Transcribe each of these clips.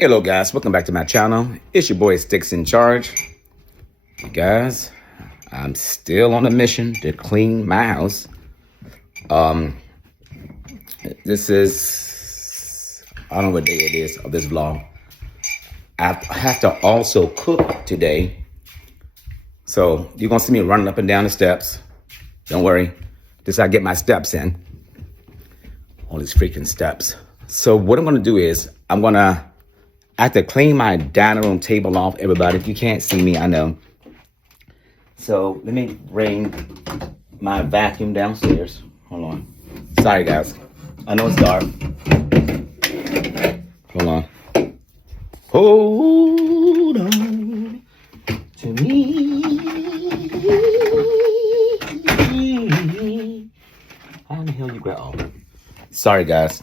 Hello guys, welcome back to my channel. It's your boy Sticks in Charge. Guys, I'm still on a mission to clean my house. This is, I don't know what day it is of this vlog. I have to also cook today. So you're gonna see me running up and down the steps. Don't worry, this is how I get my steps in. All these freaking steps. So what I'm gonna do is, I have to clean my dining room table off, everybody. If you can't see me, I know. So let me bring my vacuum downstairs. Hold on. Sorry, guys. I know it's dark. Hold on. Hold on to me. How the hell you grab? Oh, sorry, guys.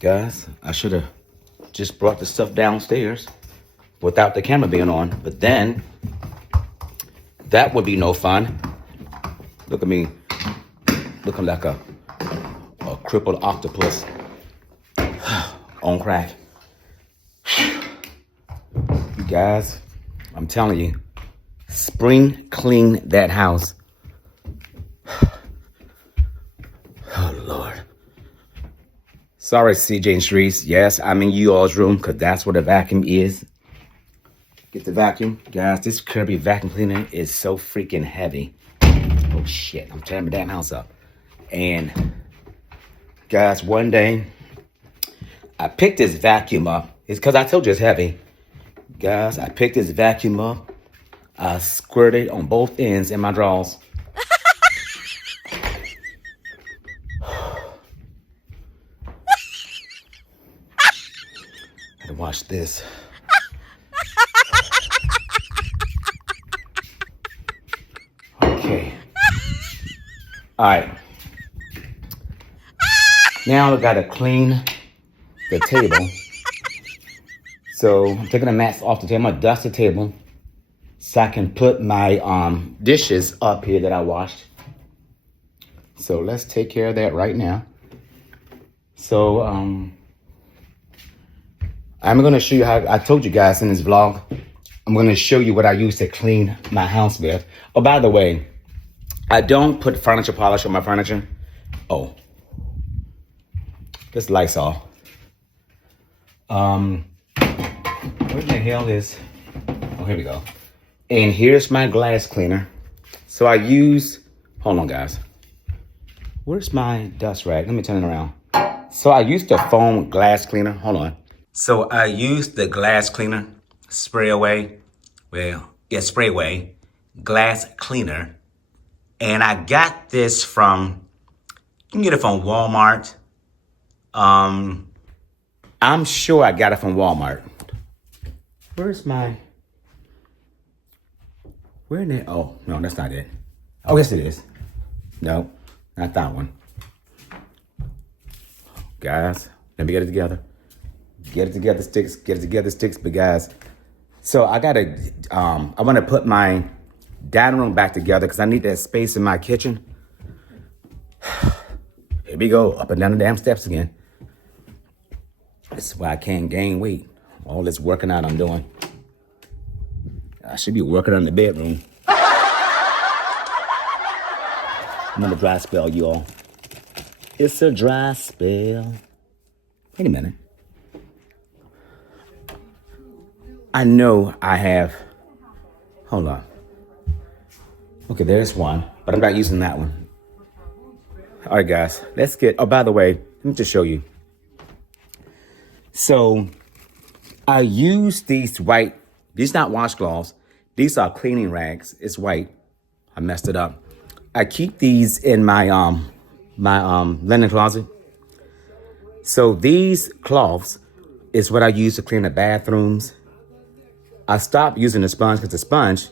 Guys, I should have just brought the stuff downstairs without the camera being on, but then that would be no fun. Look at me looking like a crippled octopus on crack. You guys, I'm telling you, spring clean that house. Oh Lord. Sorry, CJ and Shreese. Yes, I'm in you all's room because that's where the vacuum is. Get the vacuum. Guys, this Kirby vacuum cleaner is so freaking heavy. Oh, shit. I'm tearing my damn house up. And, guys, one day, I picked this vacuum up. It's because I told you it's heavy. Guys, I picked this vacuum up. I squirted on both ends in my drawers. Watch this. Okay. All right. Now I gotta clean the table. So I'm taking the mats off the table. I'm gonna dust the table so I can put my dishes up here that I washed. So let's take care of that right now. So I'm going to show you how, I told you guys in this vlog, I'm going to show you what I use to clean my house with. Oh, by the way, I don't put furniture polish on my furniture. Oh, this Lysol. Where the hell is, oh, here we go. And here's my glass cleaner. So I use, hold on guys. Where's my dust rag? Let me turn it around. So I use the foam glass cleaner. Hold on. So I use the glass cleaner, spray away, spray away, glass cleaner. And I got this from, you can get it from Walmart. I'm sure I got it from Walmart. Where's my, where in there? Oh, no, that's not it. Oh, yes it is. No, not that one. Guys, let me get it together. Get it together, Sticks. Get it together, Sticks. But guys, so I want to put my dining room back together because I need that space in my kitchen. Here we go, up and down the damn steps again. This is why I can't gain weight. All this working out I'm doing. I should be working on the bedroom. I'm on a dry spell, you all. It's a dry spell. Wait a minute. I know I have, hold on. Okay, there's one, but I'm not using that one. All right, guys, let's get, oh, by the way, let me just show you. So I use these white, these not washcloths. These are cleaning rags. It's white. I messed it up. I keep these in my linen closet. So these cloths is what I use to clean the bathrooms. I stopped using the sponge because the sponge,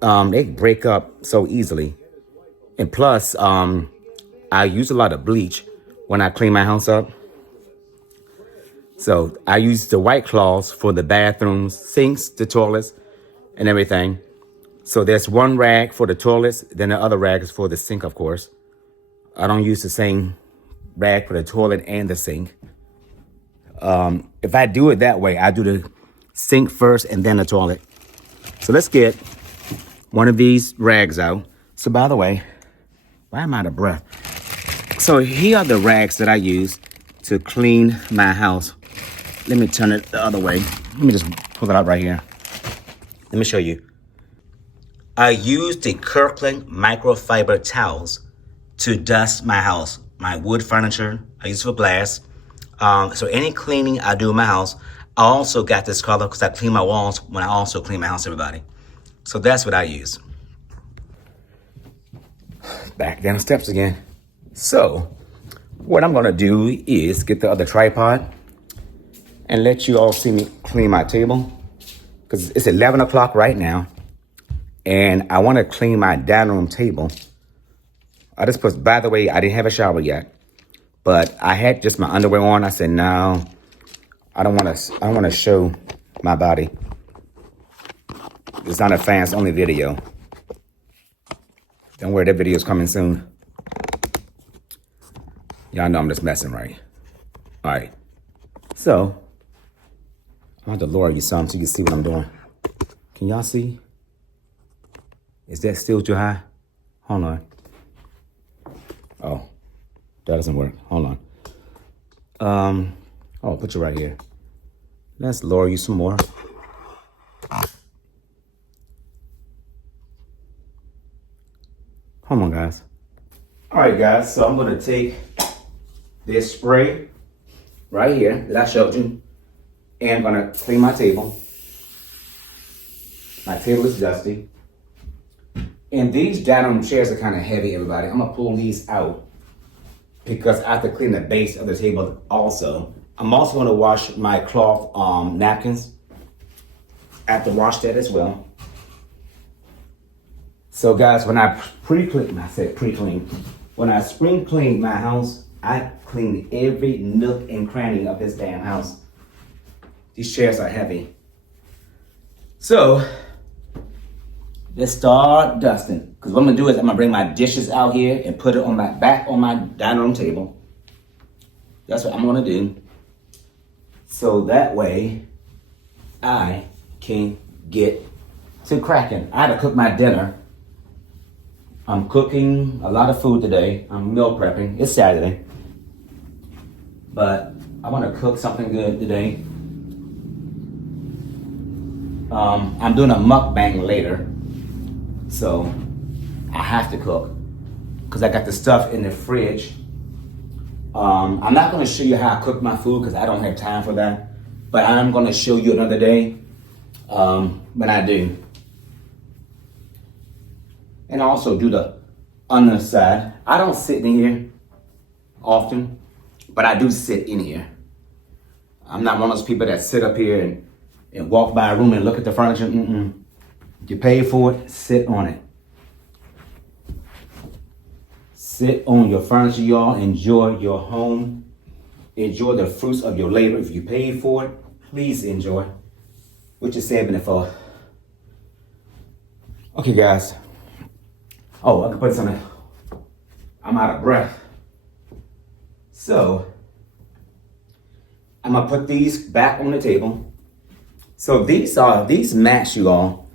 they break up so easily. And plus, I use a lot of bleach when I clean my house up. So I use the white cloths for the bathrooms, sinks, the toilets, and everything. So there's one rag for the toilets, then the other rag is for the sink, of course. I don't use the same rag for the toilet and the sink. If I do it that way, I do the sink first and then the toilet. So let's get one of these rags out. So by the way, why am I out of breath? So here are the rags that I use to clean my house. Let me turn it the other way. Let me just pull it out right here. Let me show you. I use the Kirkland microfiber towels to dust my house, my wood furniture. I use it for glass. So any cleaning I do in my house, I also got this color because I clean my walls when I also clean my house, everybody. So that's what I use. Back down the steps again. So what I'm gonna do is get the other tripod and let you all see me clean my table, because it's 11 o'clock right now and I wanna clean my dining room table. I just put, by the way, I didn't have a shower yet, but I had just my underwear on. I said, no, I don't wanna show my body. It's not a fans only video. Don't worry, that video's coming soon. Y'all know I'm just messing, right? All right. So, I want to lower you some so you can see what I'm doing. Can y'all see? Is that still too high? Hold on. Oh, that doesn't work. Hold on. I'll put you right here. Let's lower you some more. Hold on, guys. All right, guys, so I'm gonna take this spray right here that I showed you, and I'm gonna clean my table. My table is dusty. And these dining room chairs are kind of heavy, everybody. I'm gonna pull these out because I have to clean the base of the table also. I'm also gonna wash my cloth napkins. I have to wash that as well. So guys, when I when I spring clean my house, I clean every nook and cranny of this damn house. These chairs are heavy. So, let's start dusting. Because what I'm gonna do is I'm gonna bring my dishes out here and put it on my back on my dining room table. That's what I'm gonna do. So that way, I can get to cracking. I had to cook my dinner. I'm cooking a lot of food today. I'm meal prepping. It's Saturday. But I want to cook something good today. I'm doing a mukbang later. So I have to cook because I got the stuff in the fridge. I'm not going to show you how I cook my food because I don't have time for that. But I'm going to show you another day when I do. And also do the underside. I don't sit in here often, but I do sit in here. I'm not one of those people that sit up here and walk by a room and look at the furniture. You pay for it, sit on it. Sit on your furniture, y'all. Enjoy your home. Enjoy the fruits of your labor. If you paid for it, please enjoy. What you're saving it for. Okay, guys. Oh, I can put something. I'm out of breath. So, I'm gonna put these back on the table. So these mats, you all.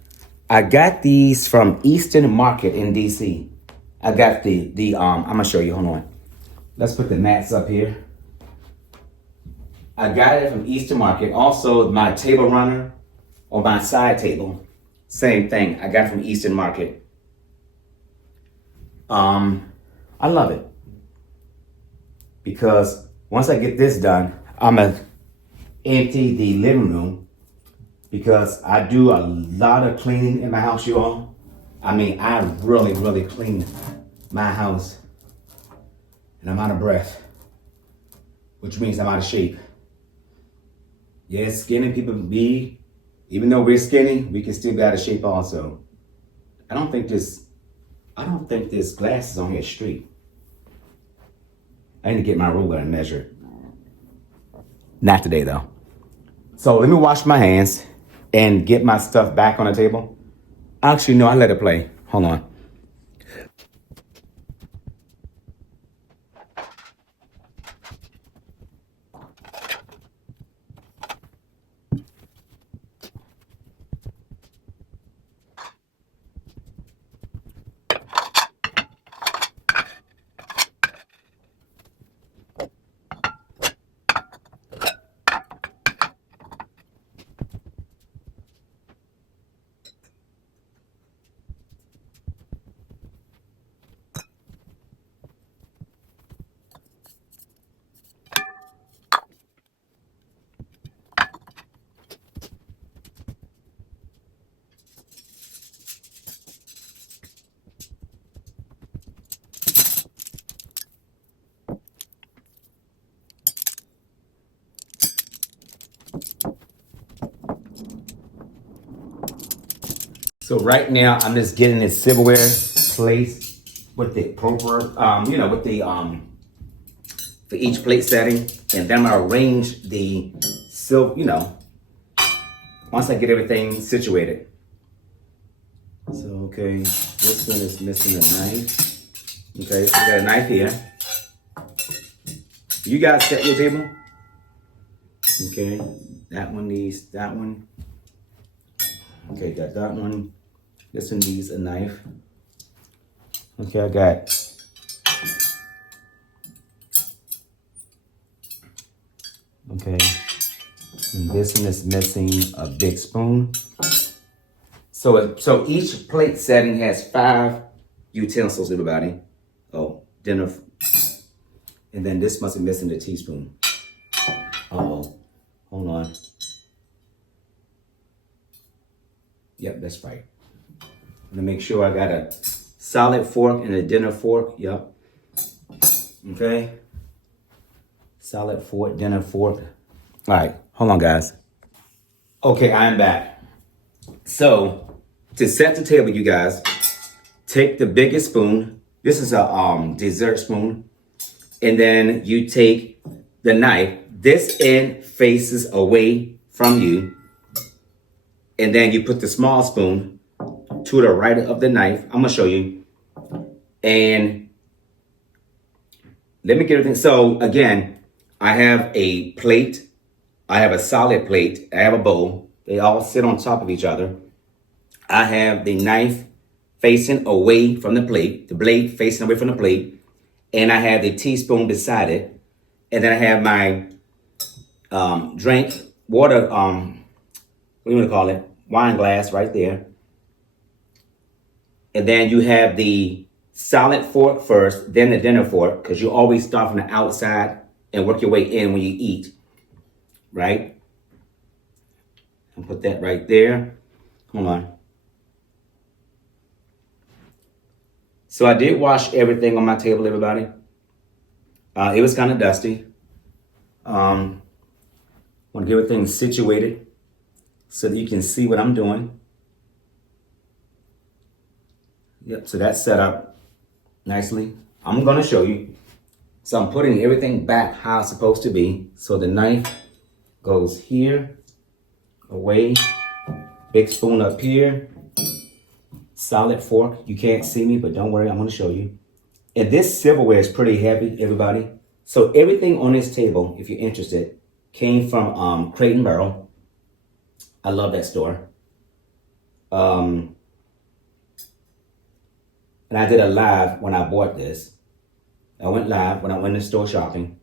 I got these from Eastern Market in DC. I got the I'm gonna show you. Hold on. Let's put the mats up here. I got it from Eastern Market. Also, my table runner or my side table, same thing. I got it from Eastern Market. I love it because once I get this done, I'm gonna empty the living room because I do a lot of cleaning in my house, you all. I mean, I really, really clean my house and I'm out of breath, which means I'm out of shape. Yes, skinny people even though we're skinny, we can still be out of shape also. I don't think this glass is on here straight. I need to get my ruler and measure it. Not today though. So let me wash my hands and get my stuff back on the table. Actually, no, I let it play. Hold on. So right now, I'm just getting this silverware placed with the proper, with the, for each plate setting. And then I'm gonna arrange the silver, once I get everything situated. So, okay, this one is missing a knife. Okay, so we got a knife here. You guys set your table? Okay, that one needs that one. Okay, got that one. This one needs a knife. Okay, I got okay. And this one is missing a big spoon. So each plate setting has 5 utensils, everybody. Oh, dinner. And then this must be missing the teaspoon. Uh-oh. Hold on. Yep, that's right. I'm gonna make sure I got a solid fork and a dinner fork. Yep. Okay. Solid fork, dinner fork. All right, hold on, guys. Okay, I'm back. So, to set the table, you guys, take the biggest spoon. This is a dessert spoon. And then you take the knife. This end faces away from you. And then you put the small spoon to the right of the knife. I'm gonna show you. And let me get everything. So again, I have a plate. I have a solid plate. I have a bowl. They all sit on top of each other. I have the knife facing away from the plate, the blade facing away from the plate, and I have the teaspoon beside it. And then I have my water, what do you want to call it? Wine glass right there. And then you have the solid fork first, then the dinner fork, because you always start from the outside and work your way in when you eat, right? And put that right there. Hold on. So I did wash everything on my table, everybody. It was kind of dusty. Want to get everything situated so that you can see what I'm doing. Yep, so that's set up nicely. I'm going to show you. So I'm putting everything back how it's supposed to be. So the knife goes here, away, big spoon up here, solid fork. You can't see me, but don't worry, I'm going to show you. And this silverware is pretty heavy, everybody. So everything on this table, if you're interested, came from Crate and Barrel. I love that store. And I did a live when I bought this. I went live when I went to the store shopping.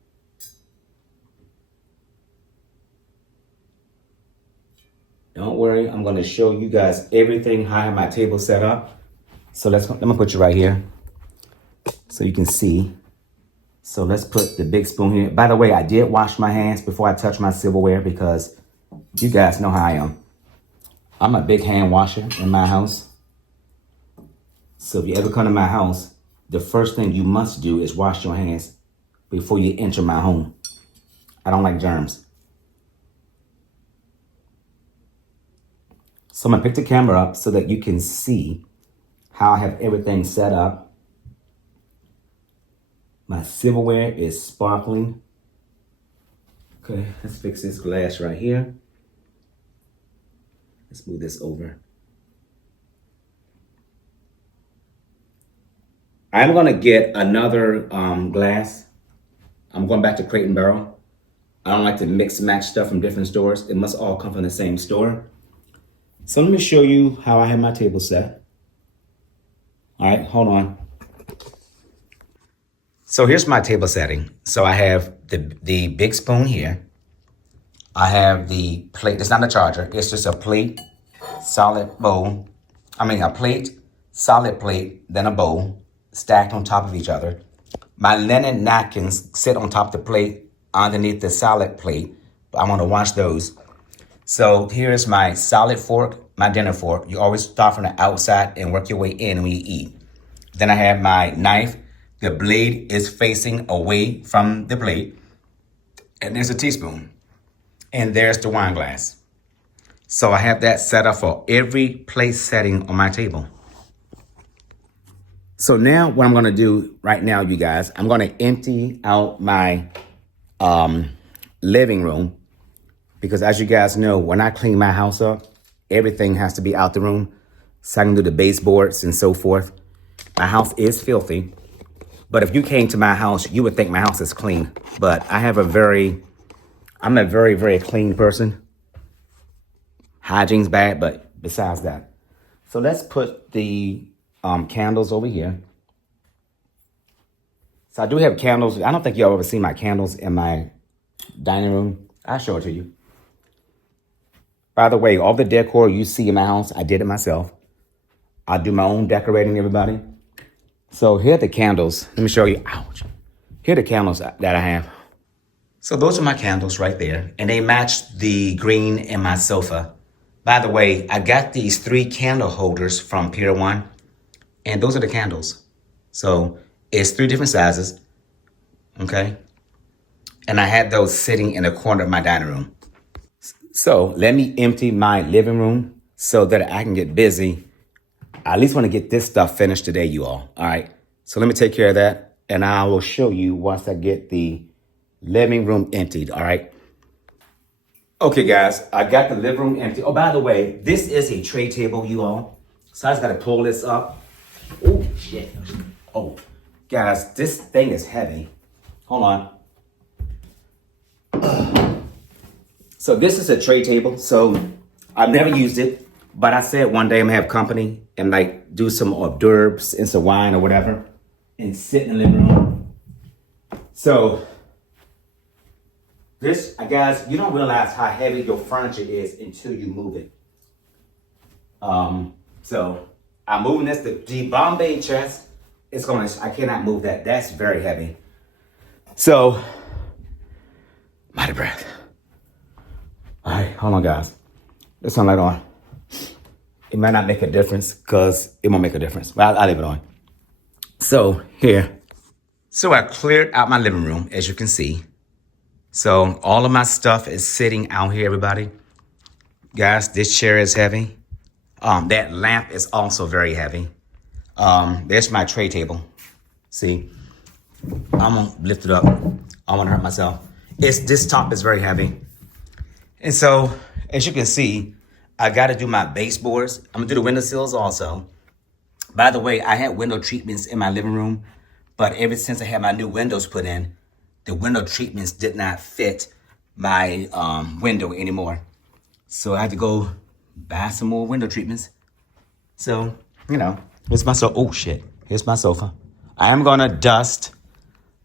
Don't worry, I'm going to show you guys everything, how I have my table set up. So I'm going to put you right here so you can see. So let's put the big spoon here. By the way, I did wash my hands before I touch my silverware because you guys know how I am. I'm a big hand washer in my house. So if you ever come to my house, the first thing you must do is wash your hands before you enter my home. I don't like germs. So I'm gonna pick the camera up so that you can see how I have everything set up. My silverware is sparkling. Okay, let's fix this glass right here. Let's move this over. I'm gonna get another glass. I'm going back to Crate and Barrel. I don't like to mix and match stuff from different stores. It must all come from the same store. So let me show you how I have my table set. All right, hold on. So here's my table setting. So I have the big spoon here. I have the plate. It's not a charger. It's just a plate, solid bowl. A plate, solid plate, then a bowl stacked on top of each other. My linen napkins sit on top of the plate underneath the solid plate. I want to wash those. So here's my solid fork, my dinner fork. You always start from the outside and work your way in when you eat. Then I have my knife. The blade is facing away from the plate. And there's a teaspoon. And there's the wine glass. So I have that set up for every place setting on my table. So now what I'm gonna do right now, you guys, I'm gonna empty out my living room, because as you guys know, when I clean my house up, everything has to be out the room so I can do the baseboards and so forth. My house is filthy, but if you came to my house, you would think my house is clean. But I'm a very, very clean person. Hygiene's bad, but besides that. So let's put the candles over here. So I do have candles. I don't think y'all ever seen my candles in my dining room. I'll show it to you. By the way, all the decor you see in my house, I did it myself. I do my own decorating, everybody. So here are the candles. Let me show you. Ouch. Here are the candles that I have. So those are my candles right there. And they match the green in my sofa. By the way, I got these 3 candle holders from Pier 1. And those are the candles. So it's 3 different sizes. Okay. And I had those sitting in the corner of my dining room. So let me empty my living room so that I can get busy. I at least want to get this stuff finished today, you all. All right. So let me take care of that. And I will show you once I get the living room emptied. All right. Okay, guys, I got the living room empty. Oh, by the way, this is a tray table, you all. So I just got to pull this up. Oh, shit. Oh, guys, this thing is heavy. Hold on. So this is a tray table. So I've never used it, but I said one day I'm gonna have company and like do some hors d'oeuvres and some wine or whatever and sit in the living room. So this, guys, you don't realize how heavy your furniture is until you move it. So I'm moving this, the Bombay chest. I cannot move that. That's very heavy. So, mighty breath. All right, hold on, guys. Let's turn light on. It might not make a difference because it won't make a difference, but I'll leave it on. So here. So I cleared out my living room, as you can see. So all of my stuff is sitting out here, everybody. Guys, this chair is heavy. That lamp is also very heavy. There's my tray table. See, I'm gonna lift it up. I don't wanna hurt myself. This top is very heavy. And so, as you can see, I gotta do my baseboards. I'm gonna do the windowsills also. By the way, I had window treatments in my living room, but ever since I had my new windows put in, the window treatments did not fit my window anymore. So I had to go buy some more window treatments. So, here's my sofa. Oh shit, here's my sofa. I am gonna dust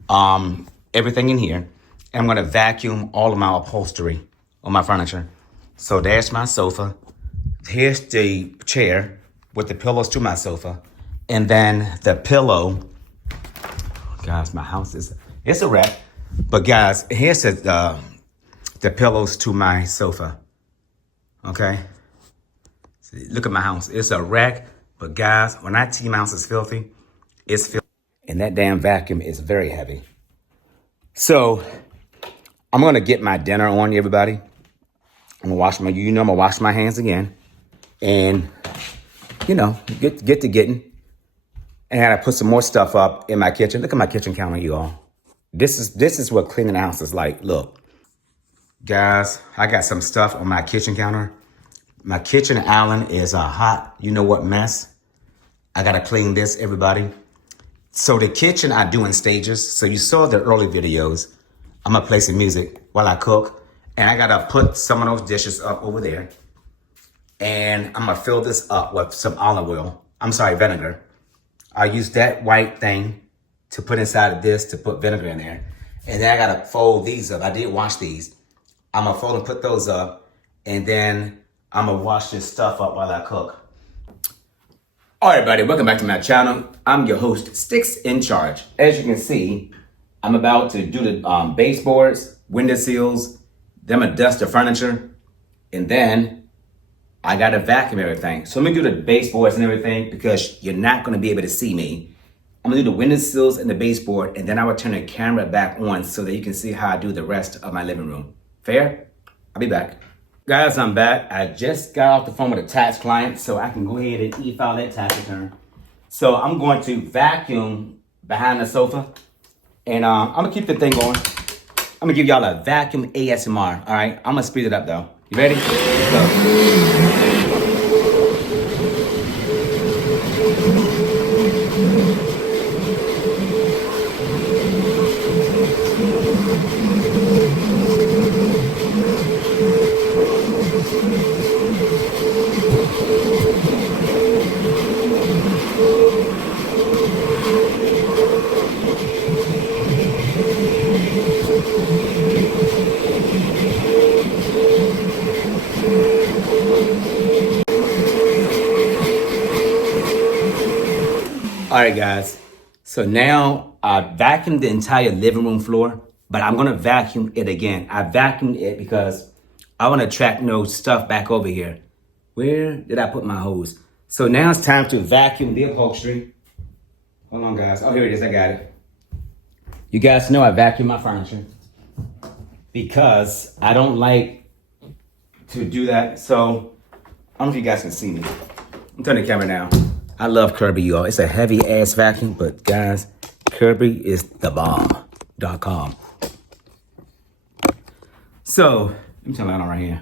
everything in here. And I'm gonna vacuum all of my upholstery on my furniture. So there's my sofa. Here's the chair with the pillows to my sofa. And then the pillow. Guys, my house it's a wreck. But guys, here's the pillows to my sofa. Okay? See, look at my house. It's a wreck. But guys, when I tell you my house is filthy, it's filthy. And that damn vacuum is very heavy. So I'm gonna get my dinner on, everybody. I'm gonna wash I'm gonna wash my hands again. And, get to getting. And I put some more stuff up in my kitchen. Look at my kitchen counter, you all. This is what cleaning the house is like. Look, guys, I got some stuff on my kitchen counter. My kitchen island is a hot, mess. I gotta clean this, everybody. So the kitchen I do in stages. So you saw the early videos. I'm gonna play some music while I cook. And I gotta put some of those dishes up over there. And I'm gonna fill this up with some vinegar. I use that white thing to put inside of this to put vinegar in there. And then I gotta fold these up. I did wash these. I'm gonna fold and put those up. And then I'm gonna wash this stuff up while I cook. All right, everybody, welcome back to my channel. I'm your host, Sticks in Charge. As you can see, I'm about to do the baseboards, window sills, then I'm gonna dust the furniture, and then I gotta vacuum everything. So let me do the baseboards and everything because you're not gonna be able to see me. I'm gonna do the window sills and the baseboard, and then I will turn the camera back on so that you can see how I do the rest of my living room. Fair? I'll be back. Guys, I'm back. I just got off the phone with a tax client, so I can go ahead and e-file that tax return. So I'm going to vacuum behind the sofa, and I'm gonna keep the thing going. I'm gonna give y'all a vacuum ASMR. All right, I'm gonna speed it up though. You ready? Let's go. All right, guys. So now I vacuumed the entire living room floor, but I'm gonna vacuum it again. I vacuumed it because I wanna attract no stuff back over here. Where did I put my hose? So now it's time to vacuum the upholstery. Hold on, guys. Oh, here it is. I got it. You guys know I vacuum my furniture because I don't like to do that. So I don't know if you guys can see me. I'm turning the camera now. I love Kirby, y'all. It's a heavy ass vacuum, but guys, Kirby is the bomb.com. So, let me turn that on right here.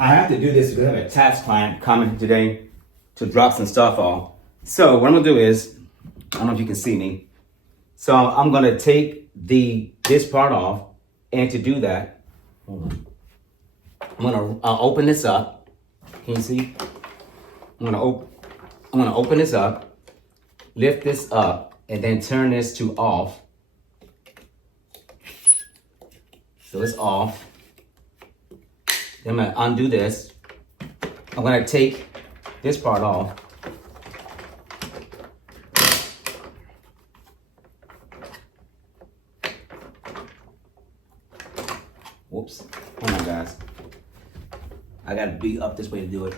I have to do this because I have a tax client coming today to drop some stuff off. So, what I'm gonna do is, I don't know if you can see me. So, I'm gonna take this part off, and to do that, hold on. I'm gonna open this up. Can you see? I'm gonna open this up, lift this up, and then turn this to off. So it's off. Then I'm gonna undo this. I'm gonna take this part off. Whoops. Hold on, guys. I gotta be up this way to do it.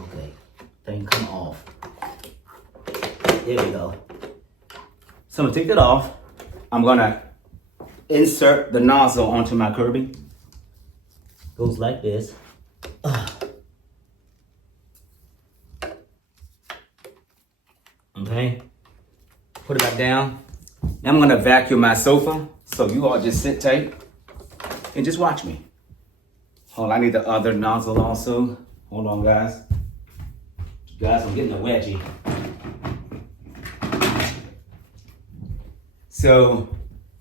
Okay, thing come off. There we go. So I'm gonna take that off. I'm gonna insert the nozzle onto my Kirby. Goes like this. Okay, put it back down. Now I'm gonna vacuum my sofa. So you all just sit tight and just watch me. Hold on, I need the other nozzle also. Hold on, guys. Guys, I'm getting a wedgie. So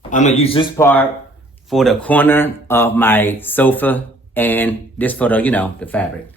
I'm gonna use this part for the corner of my sofa and this for the, the fabric.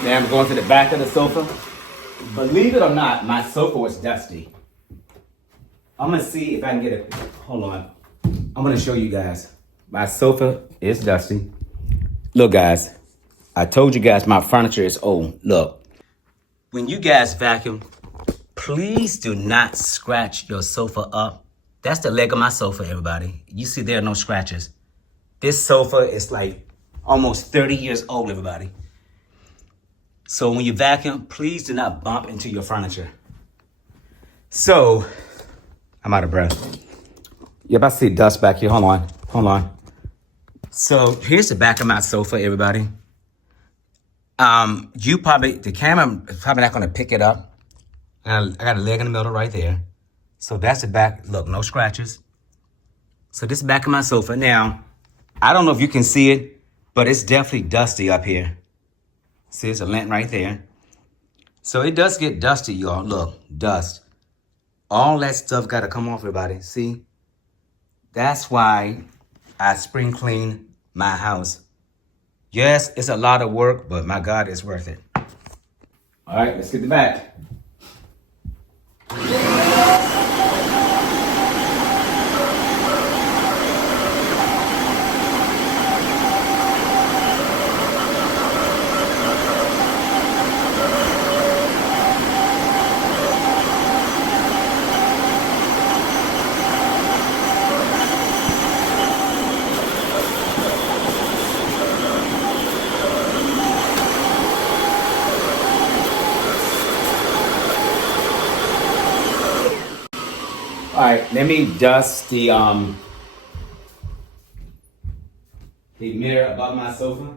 Now I'm going to the back of the sofa. Believe it or not, my sofa was dusty. I'm gonna see if I can get it. Hold on. I'm gonna show you guys. My sofa is dusty. Look, guys. I told you guys my furniture is old. Look. When you guys vacuum, please do not scratch your sofa up. That's the leg of my sofa, everybody. You see there are no scratches. This sofa is like almost 30 years old, everybody. So when you vacuum, please do not bump into your furniture. So, I'm out of breath. Yep, I see dust back here. Hold on. So here's the back of my sofa, everybody. The camera is probably not gonna pick it up. I got a leg in the middle right there. So that's the back. Look, no scratches. So this is the back of my sofa. Now, I don't know if you can see it, but it's definitely dusty up here. See, there's a lint right there. So it does get dusty, y'all. Look, dust. All that stuff got to come off, everybody. See? That's why I spring clean my house. Yes, it's a lot of work, but my God, it's worth it. All right, let's get the back. All right, let me dust the mirror above my sofa.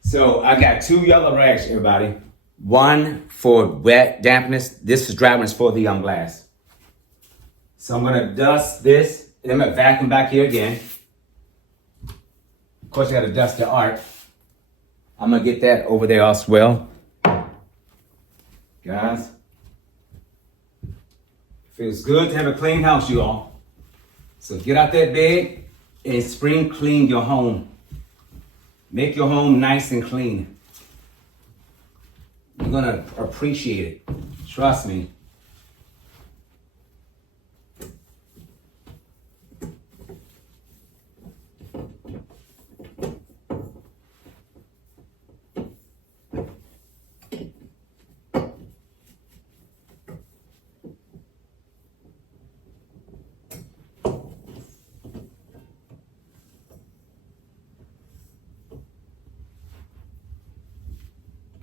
So I got 2 yellow rags, everybody. One for wet dampness. This is dry one's for the glass. So I'm gonna dust this, and I'm gonna vacuum back here again. Of course, I gotta dust the art. I'm gonna get that over there as well. Guys, feels good to have a clean house, you all. So get out that bed and spring clean your home. Make your home nice and clean. You're gonna appreciate it. Trust me.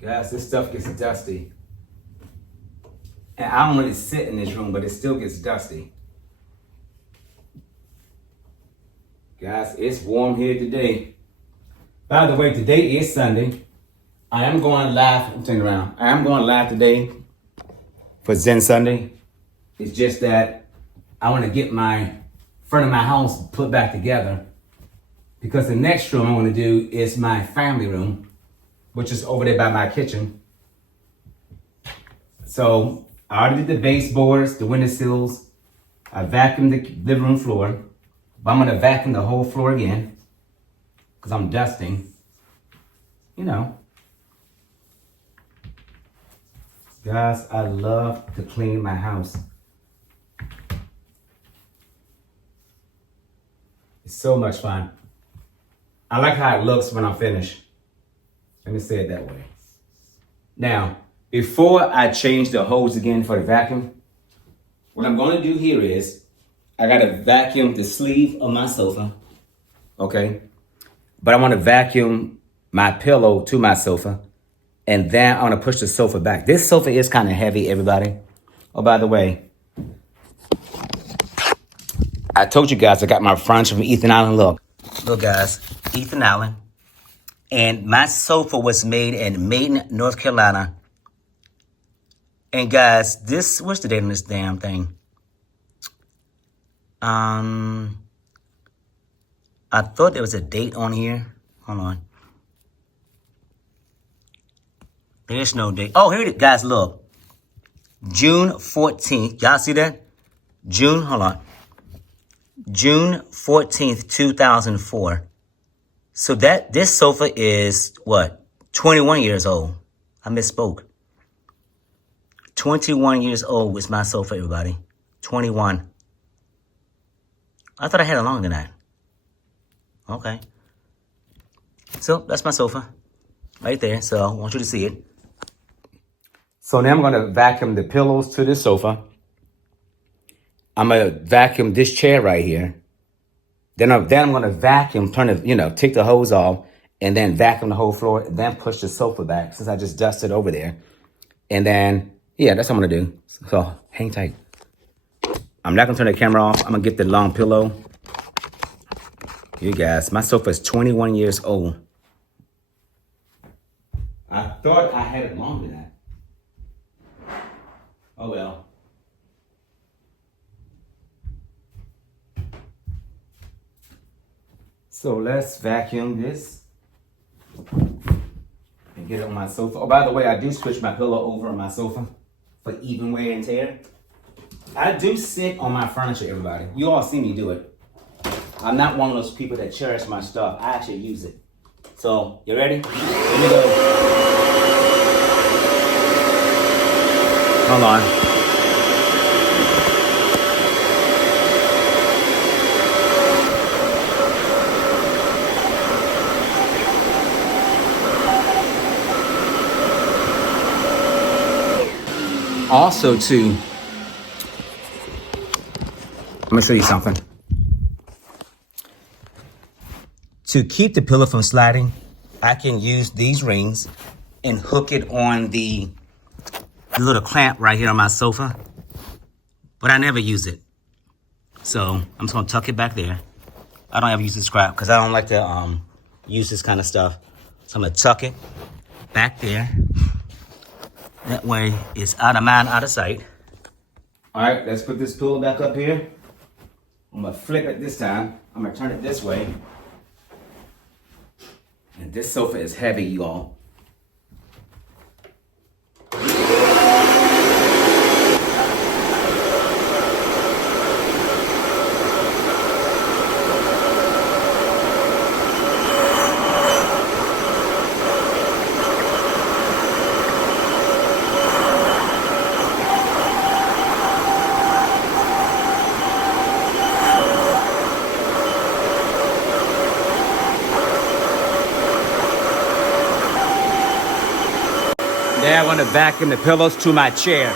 Guys, this stuff gets dusty. And I don't really sit in this room, but it still gets dusty. Guys, it's warm here today. By the way, today is Sunday. I am going live. I'm turning around. I am going live today for Zen Sunday. It's just that I want to get my front of my house put back together, because the next room I want to do is my family room, which is over there by my kitchen. So I already did the baseboards, the windowsills. I vacuumed the living room floor, but I'm gonna vacuum the whole floor again because I'm dusting. You know. Guys, I love to clean my house. It's so much fun. I like how it looks when I'm finished. Let me say it that way. Now, before I change the hose again for the vacuum, what I'm going to do here is I got to vacuum the sleeve of my sofa, okay? But I want to vacuum my pillow to my sofa, and then I want to push the sofa back. This sofa is kind of heavy, everybody. Oh, by the way, I told you guys I got my furniture from Ethan Allen. Look, guys, Ethan Allen. And my sofa was made in Maiden, North Carolina. And guys, what's the date on this damn thing? I thought there was a date on here. Hold on. There's no date. Oh, here it is. Guys, look. June 14th. Y'all see that? Hold on. June 14th, 2004. So this sofa is, what, 21 years old. I misspoke. 21 years old is my sofa, everybody. 21. I thought I had it longer than that. Okay. So that's my sofa. Right there. So I want you to see it. So now I'm going to vacuum the pillows to this sofa. I'm going to vacuum this chair right here. Then I'm going to vacuum, take the hose off, and then vacuum the whole floor, and then push the sofa back since I just dusted over there. And then, yeah, that's what I'm going to do. So hang tight. I'm not going to turn the camera off. I'm going to get the long pillow. You guys, my sofa is 21 years old. I thought I had it longer than that. Oh, well. So let's vacuum this. and get it on my sofa. Oh, by the way, I do switch my pillow over on my sofa for even wear and tear. I do sit on my furniture, everybody. You all see me do it. I'm not one of those people that cherish my stuff. I actually use it. So, you ready? Here we go. Hold on. Also, too, I'm gonna show you something. To keep the pillow from sliding, I can use these rings and hook it on the little clamp right here on my sofa, but I never use it. So I'm just gonna tuck it back there. I don't ever use this crap because I don't like to use this kind of stuff. So I'm gonna tuck it back there. That way it's out of mind, out of sight. All right, let's put this pillow back up here. I'm gonna flip it this time. I'm gonna turn it this way. And this sofa is heavy, you all. Now I'm gonna vacuum the pillows to my chair.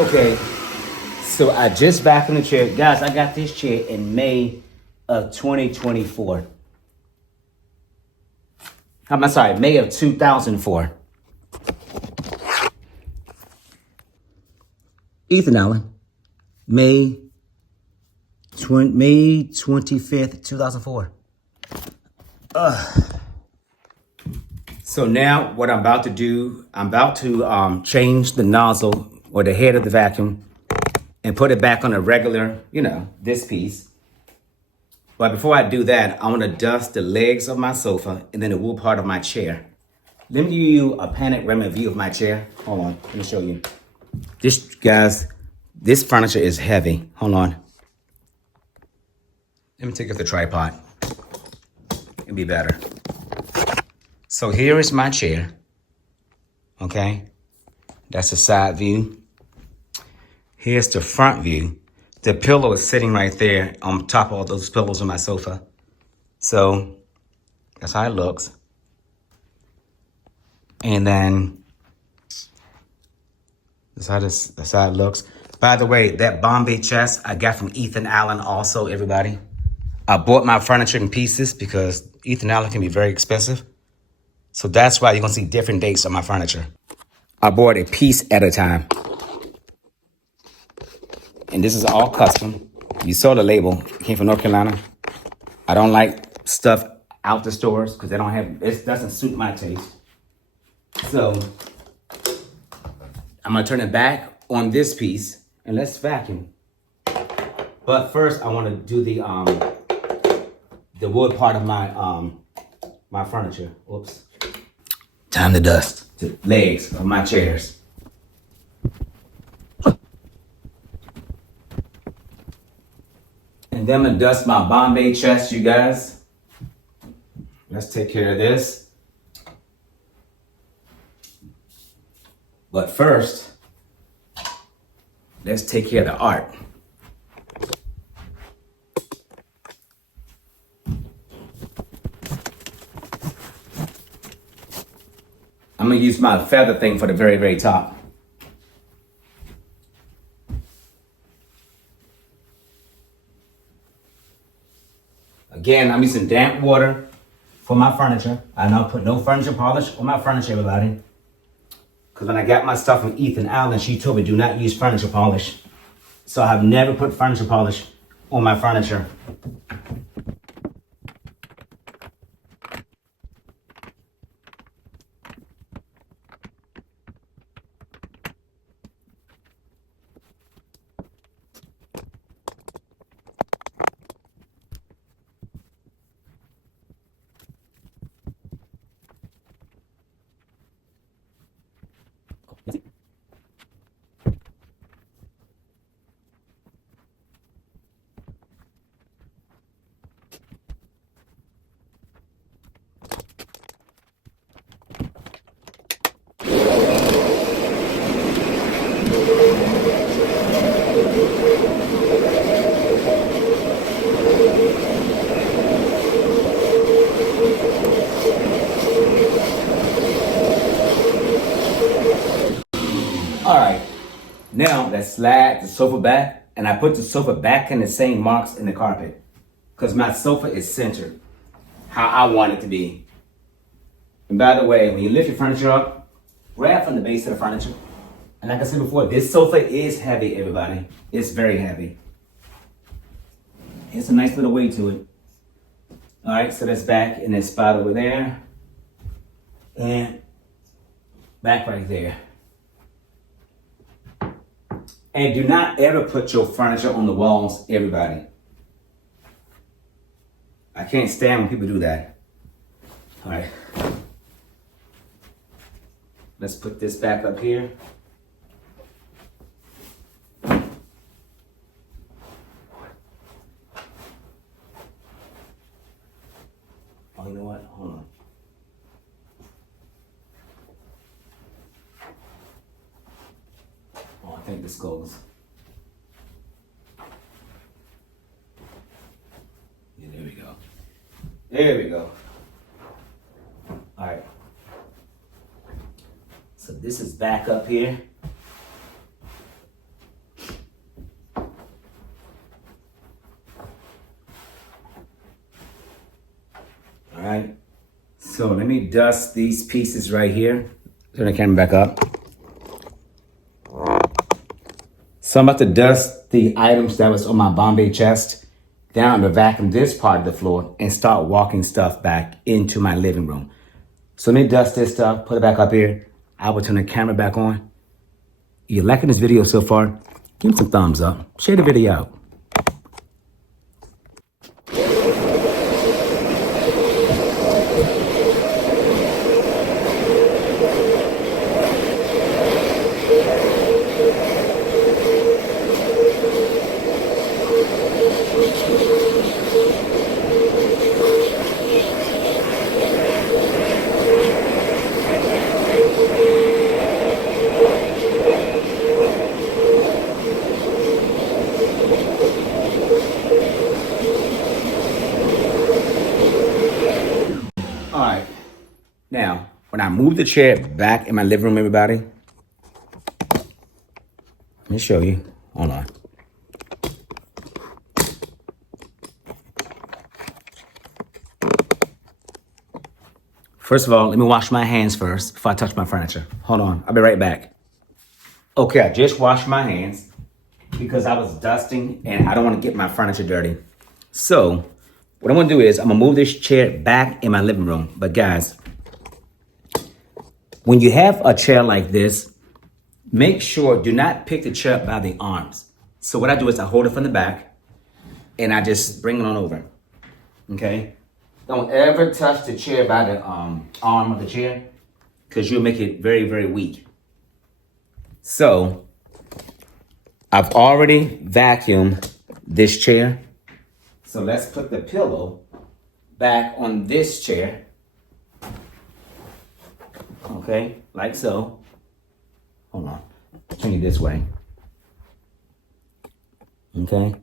Okay, so I just vacuumed the chair. Guys, I got this chair in May of 2024. I'm sorry, May of 2004. Ethan Allen, May 25th, 2004. So now what I'm about to do, I'm about to change the nozzle or the head of the vacuum and put it back on a regular, this piece. But before I do that, I want to dust the legs of my sofa and then the wood part of my chair. Let me give you a panoramic view of my chair. Hold on, let me show you. This furniture is heavy. Hold on. Let me take off the tripod. It'll be better. So here is my chair. Okay, that's the side view. Here's the front view. The pillow is sitting right there on top of all those pillows on my sofa. So that's how it looks. And then that's how it looks. By the way, that Bombay chest I got from Ethan Allen also, everybody. I bought my furniture in pieces because Ethan Allen can be very expensive. So that's why you're gonna see different dates on my furniture. I bought a piece at a time. And this is all custom. You saw the label. It came from North Carolina. I don't like stuff out the stores because it doesn't suit my taste. So I'm gonna turn it back on this piece and let's vacuum. But first I wanna do the wood part of my furniture. Whoops. Time to dust the legs of my chairs. And then I'm gonna dust my Bombay chest, you guys. Let's take care of this. But first, let's take care of the art. I'm gonna use my feather thing for the very, very top. Again, I'm using damp water for my furniture. I don't put no furniture polish on my furniture, everybody. Because when I got my stuff from Ethan Allen, she told me do not use furniture polish. So I've never put furniture polish on my furniture. All right, now let's slide the sofa back, and I put the sofa back in the same marks in the carpet because my sofa is centered how I want it to be. And by the way, when you lift your furniture up, grab from the base of the furniture. And like I said before, this sofa is heavy, everybody. It's very heavy. It's a nice little weight to it. All right, so that's back in that spot over there. And back right there. And do not ever put your furniture on the walls, everybody. I can't stand when people do that. All right. Let's put this back up here. Oh, you know what? Hold on. Oh, I think this goes. Yeah, there we go. There we go. All right. So this is back up here. All right. So let me dust these pieces right here. Turn the camera back up. So I'm about to dust the items that was on my Bombay chest. Then I'm gonna vacuum this part of the floor and start walking stuff back into my living room. So let me dust this stuff, put it back up here. I will turn the camera back on. If you're liking this video so far, give me some thumbs up. Share the video out. All right. Now, when I move the chair back in my living room, everybody, let me show you. Hold on. First of all, let me wash my hands first before I touch my furniture. Hold on. I'll be right back. Okay, I just washed my hands because I was dusting and I don't want to get my furniture dirty. So, what I'm going to do is I'm going to move this chair back in my living room. But guys, when you have a chair like this, make sure do not pick the chair up by the arms. So what I do is I hold it from the back and I just bring it on over. Okay? Don't ever touch the chair by the arm of the chair because you'll make it very, very weak. So I've already vacuumed this chair. So let's put the pillow back on this chair. Okay, like so. Hold on, turn it this way. Okay.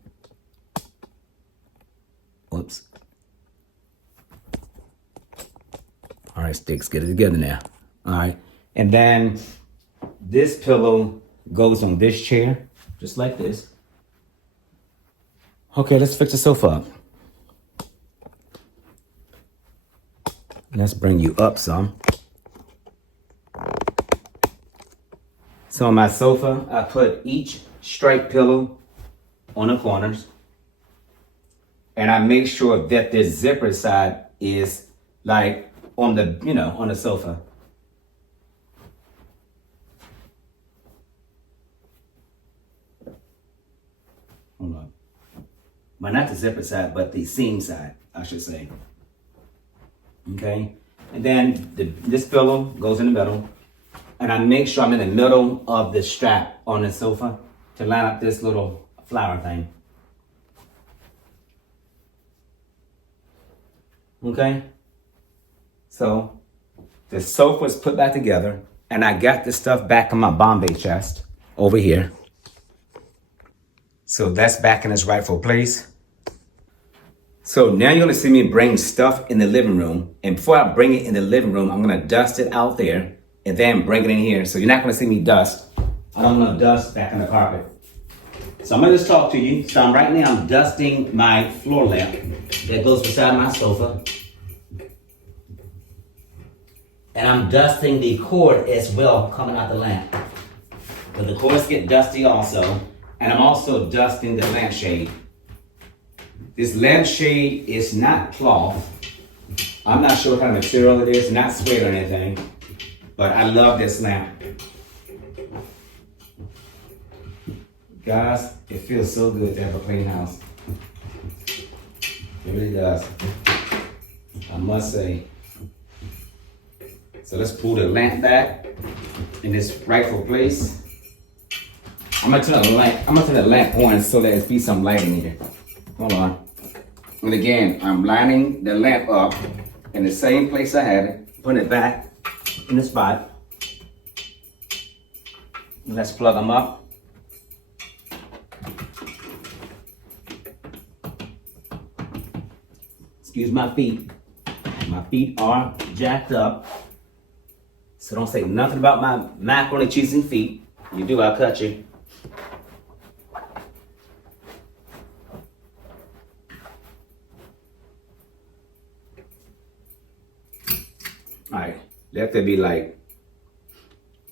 Whoops. All right, sticks, get it together now. All right, And then this pillow goes on this chair, just like this. Okay, let's fix the sofa up. Let's bring you up some. So on my sofa, I put each striped pillow on the corners. And I make sure that this zipper side is like on the, on the sofa. Hold on. Well, not the zipper side, but the seam side, I should say. Okay. And then this pillow goes in the middle. And I make sure I'm in the middle of the strap on the sofa to line up this little flower thing. Okay. So the sofa is put back together. And I got the stuff back in my Bombay chest over here. So that's back in its rightful place. So now you're gonna see me bring stuff in the living room. And before I bring it in the living room, I'm gonna dust it out there and then bring it in here. So you're not gonna see me dust. I don't wanna dust back on the carpet. So I'm gonna just talk to you. So right now I'm dusting my floor lamp that goes beside my sofa. And I'm dusting the cord as well coming out the lamp. But the cords get dusty also. And I'm also dusting the lampshade. This lampshade is not cloth. I'm not sure what kind of material it is, not suede or anything. But I love this lamp. Guys, it feels so good to have a clean house. It really does. I must say. So let's pull the lamp back in its rightful place. I'm gonna turn the lamp on so that it be some light in here. Hold on. And again, I'm lining the lamp up in the same place I had it, putting it back in the spot. Let's plug them up. Excuse my feet. My feet are jacked up. So don't say nothing about my macaroni and cheese and feet. You do, I'll cut you. Alright, let there be light.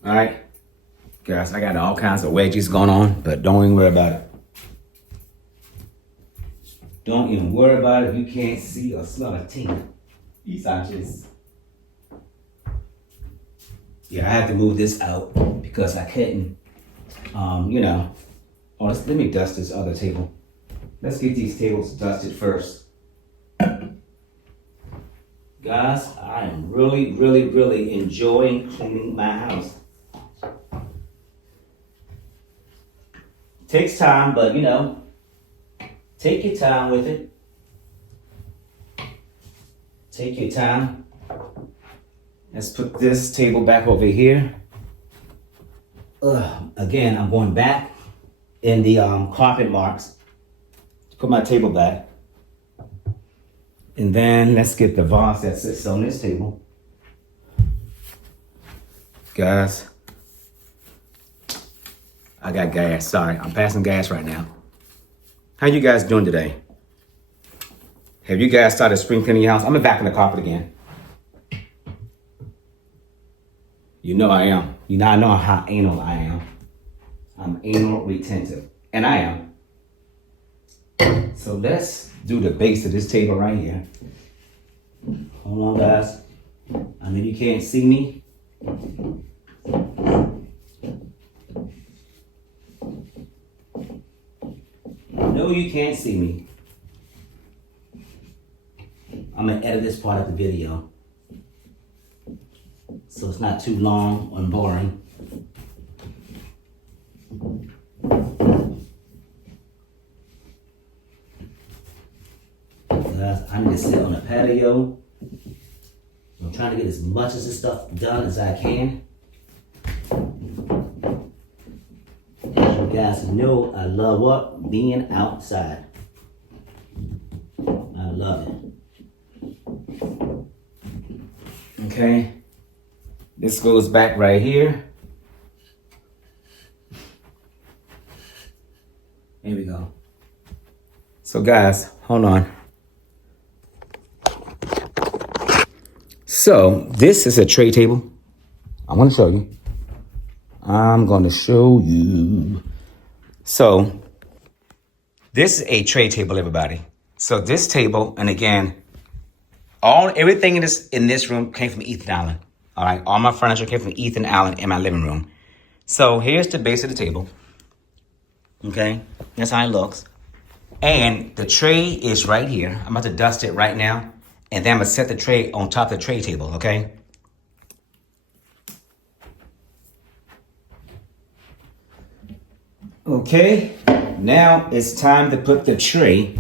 Alright, guys, I got all kinds of wedges going on, but don't even worry about it. Don't even worry about it if you can't see or smell a thing. These are just... Yeah, I have to move this out because I couldn't, Oh, let me dust this other table. Let's get these tables dusted first. Guys, I am really, really, really enjoying cleaning my house. Takes time, but take your time with it. Take your time. Let's put this table back over here. Again, I'm going back in the carpet marks to put my table back. And then let's get the vase that sits on this table. Guys, I got gas. Sorry, I'm passing gas right now. How you guys doing today? Have you guys started spring cleaning your house? I'm back in the carpet again. You know I am. I know how anal I am. I'm anal retentive. And I am. So let's do the base of this table right here. Hold on, guys. I know you can't see me. No, you can't see me. I'm gonna edit this part of the video so it's not too long and boring. Guys, I need to sit on the patio. I'm trying to get as much of this stuff done as I can. As you guys know, I love what? Being outside. I love it. Okay. This goes back right here. Here we go. So guys, hold on. So this is a tray table. I want to show you. I'm going to show you. So this is a tray table, everybody. So this table, and again, everything in this room came from Ethan Allen. All right, all my furniture came from Ethan Allen in my living room. So here's the base of the table. Okay, that's how it looks. And the tray is right here. I'm about to dust it right now. And then I'm gonna set the tray on top of the tray table, okay? Okay, now it's time to put the tray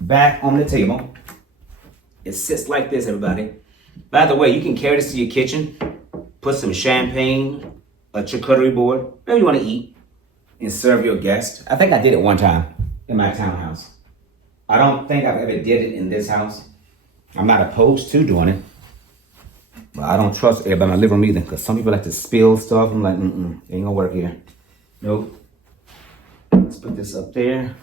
back on the table. It sits like this, everybody. By the way, you can carry this to your kitchen, put some champagne, a charcuterie board, whatever you want to eat, and serve your guests. I think I did it one time in my townhouse. I don't think I've ever did it in this house. I'm not opposed to doing it, but I don't trust everybody in my living room either, because some people like to spill stuff. I'm like, it ain't gonna work here. Nope. Let's put this up there.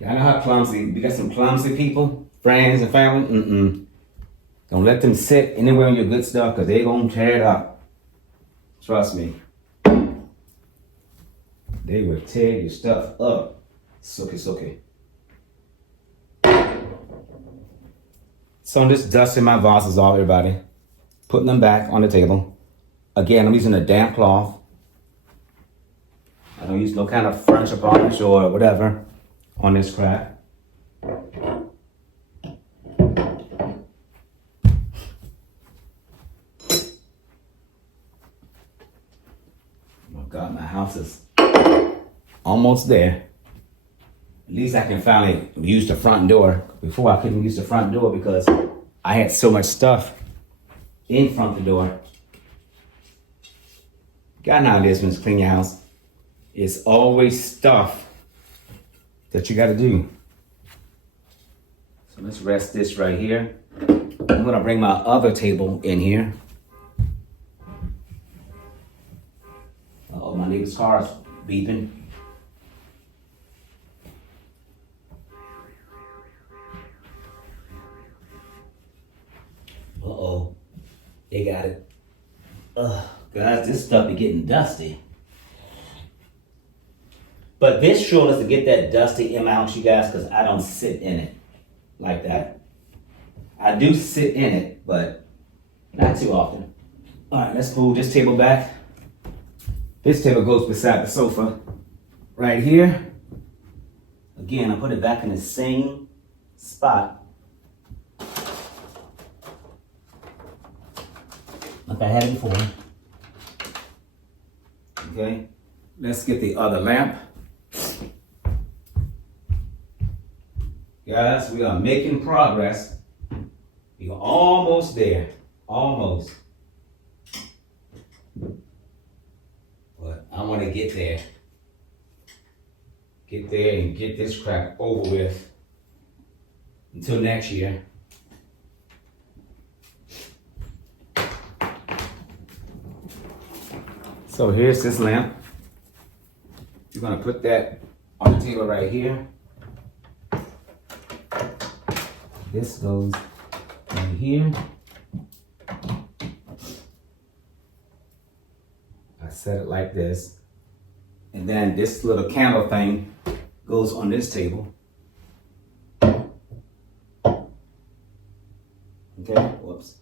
Y'all know how clumsy, we got some clumsy people, friends and family. Don't let them sit anywhere on your good stuff, because they gonna tear it up. Trust me. They will tear your stuff up. It's okay. So I'm just dusting my vases off, everybody. Putting them back on the table. Again, I'm using a damp cloth. I don't use no kind of furniture polish or whatever on this crap. Oh God, my house is almost there. At least I can finally use the front door. Before I couldn't use the front door because I had so much stuff in front of the door. God, how it is when you clean your house. It's always stuff that you gotta do. So let's rest this right here. I'm gonna bring my other table in here. Uh-oh, my neighbor's car is beeping. Uh-oh, they got it. Ugh, guys, this stuff be getting dusty. But this sure is to get that dusty in my house, you guys, because I don't sit in it like that. I do sit in it, but not too often. All right, let's move this table back. This table goes beside the sofa right here. Again, I put it back in the same spot like I had it before. Okay, let's get the other lamp. Guys, we are making progress. We are almost there. Almost. But I want to get there. Get there and get this crap over with. Until next year. So here's this lamp. You're going to put that on the table right here. This goes right here. I set it like this. And then this little candle thing goes on this table. Okay, whoops.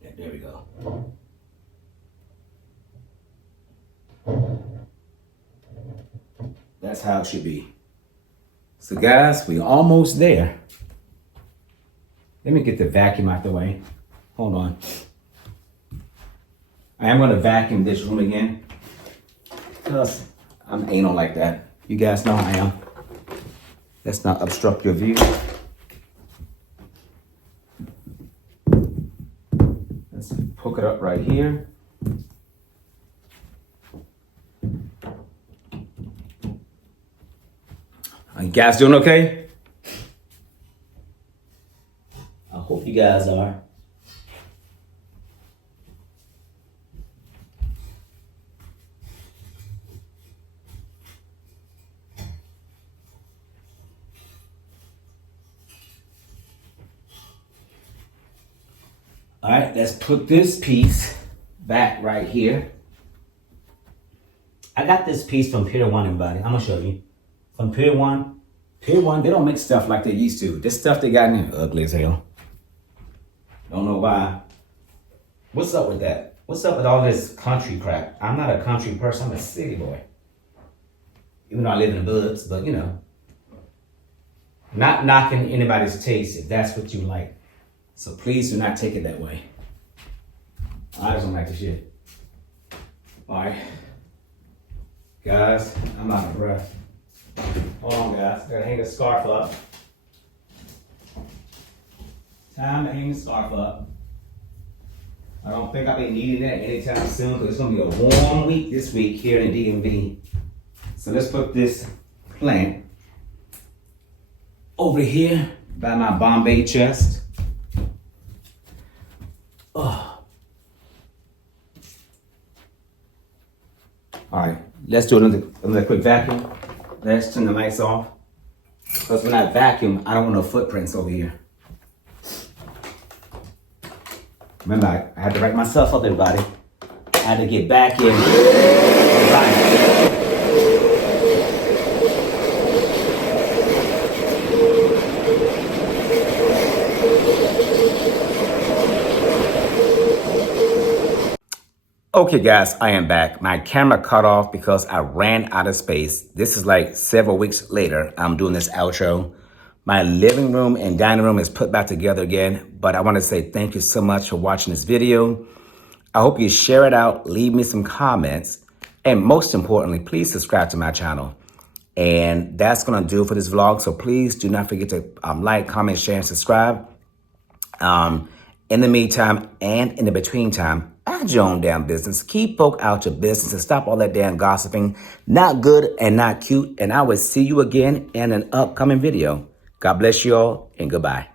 Yeah, there we go. That's how it should be. So guys, we're almost there. Let me get the vacuum out the way. Hold on. I am going to vacuum this room again. Because I'm anal like that. You guys know how I am. Let's not obstruct your view. Let's hook it up right here. Are you guys doing okay? I hope you guys are. All right, let's put this piece back right here. I got this piece from Pier 1, everybody. I'm gonna show you. From Pier 1. Pier 1, they don't make stuff like they used to. This stuff they got in here, ugly as hell. Don't know why. What's up with that? What's up with all this country crap? I'm not a country person, I'm a city boy. Even though I live in the woods, but you know. Not knocking anybody's taste if that's what you like. So please do not take it that way. I just don't like the shit. Alright. Guys, I'm out of breath. Hold on, guys. Gotta hang the scarf up. Time to hang the scarf up. I don't think I'll be needing that anytime soon because it's gonna be a warm week this week here in DMV. So let's put this plant over here by my Bombay chest. Oh. All right, let's do another quick vacuum. Let's turn the lights off. Because when I vacuum, I don't want no footprints over here. Remember, I had to write myself up, everybody. I had to get back in life. Okay guys, I am back. My camera cut off because I ran out of space. This is like several weeks later. I'm doing this outro. My living room and dining room is put back together again, but I want to say thank you so much for watching this video. I hope you share it out, leave me some comments, and most importantly, please subscribe to my channel. And that's going to do it for this vlog, so please do not forget to like, comment, share, and subscribe. In the meantime and in the between time, mind your own damn business. Keep folk out your business and stop all that damn gossiping. Not good and not cute. And I will see you again in an upcoming video. God bless you all and goodbye.